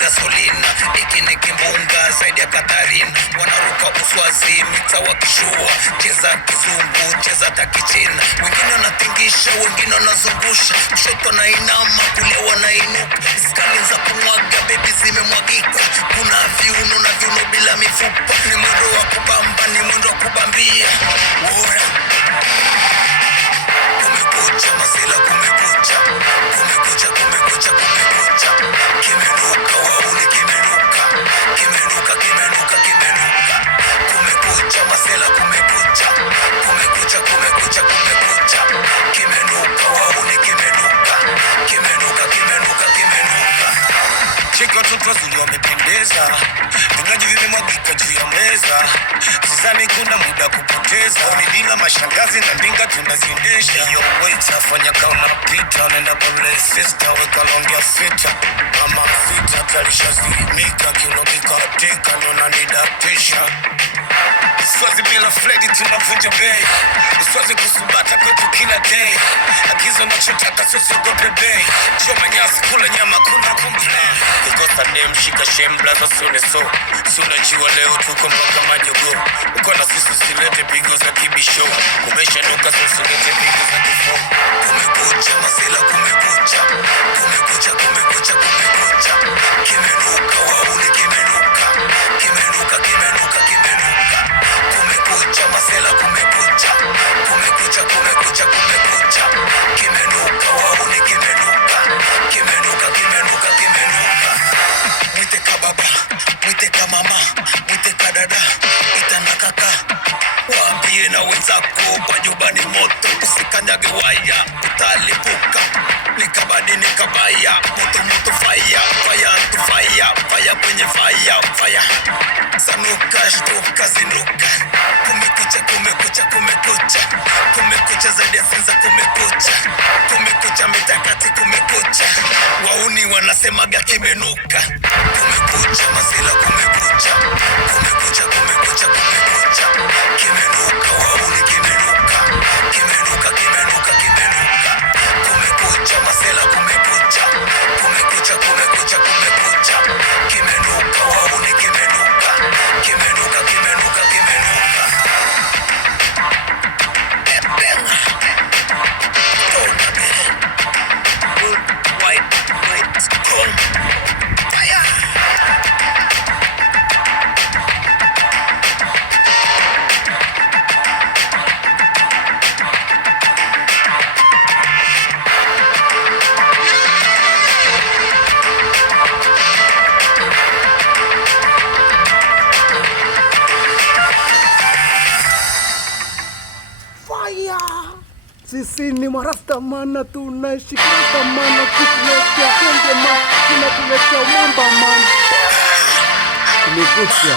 gasolina, iki ni kimbunga zaidi ya Katarina. Wanaruka uswazi mita wakishua, cheza kizungu, cheza takichina. Wengine wanatingisha, wengine wanazungusha, kushoto na inama, kulia wanainuka. Iskali za kumwaga, baby zimemwagika. Kuna viuno na viuno bila mifupa. Ni mwendo wa kubamba, ni mwendo wa kubambia. Ora kumekucha, masela kumekucha. Kumekucha, kumekucha, kumekucha. Kimenuka, wauni kimenuka. Kimenuka, kimenuka, kimenuka. Kumekucha, masela kumekucha. Kumekucha, kumekucha, kumekucha. Kimenuka, wauni kimenuka. Kimenuka, kimenuka, kimenuka. Cheki watoto wazuri wamependeza, vinywaji vimemwagika juu ya meza. Sidhani kuna muda kupoteza, bila mashangazi na ndinga tunaziendesha. Yo waiter fanya kama unapita, nenda pale sister weka longia sita. Mama sita talishazimika, kiuno kikatika ndo nanidatisha. Iswazi bila fledi tunavunja bei, iswazi kusubata kwetu kila day. Agizo nachotaka sosogope bei, choma nyasi kula nyama kuna complain. Kukosa dem shika shembla za sune so, suna jiwa leo tuko mpaka majogo. Uko na sisi silete pigo za kibisho, kumesha nuka sosilete pigo za kifo. Kumekucha masela kumekucha. Kumekucha, kumekucha, kumekucha. Kimenuka, wauni kimenuka. Kimenuka, kimenuka, kimenuka. Kumekucha, masela kumekucha. Kumekucha, kumekucha, kumekucha. Kimenuka, wauni kimenuka. Kimenuka, kimenuka, kimenuka. Mwite ka baba, mwite ka mama, mwite ka dada, ita na kaka. Waambie na wenzako kwa nyumbani moto, usikanyage waya, utalipuka. Nikabadi nikabaya, moto moto fire, fire to fire, fire kwenye fire, fire. Sanuka, shtuka, zinuka. Kumekucha, kumekucha, kumekucha. Kumekucha zaidi ya senza kumekucha. Kumekucha mitakati kumekucha. Wauni wanasemaga kimenuka. Kumekucha, masela kumekucha. Kumekucha, kumekucha, kumekucha. Kimenuka, wauni kimenuka. Kimenuka, kimenuka, kimenuka. Kumekucha, masela kumekucha. Kumekucha, kumekucha, kumekucha. Kimenuka, wauni kimenuka. Kimenuka, kimenuka, kimenuka. Epenga. Tona bere. Good white night come. Fire. Sisi ni marasta mana, tunashikata mana, kutuletea kenge mana, tunatuletea mwamba mana. Kumekucha.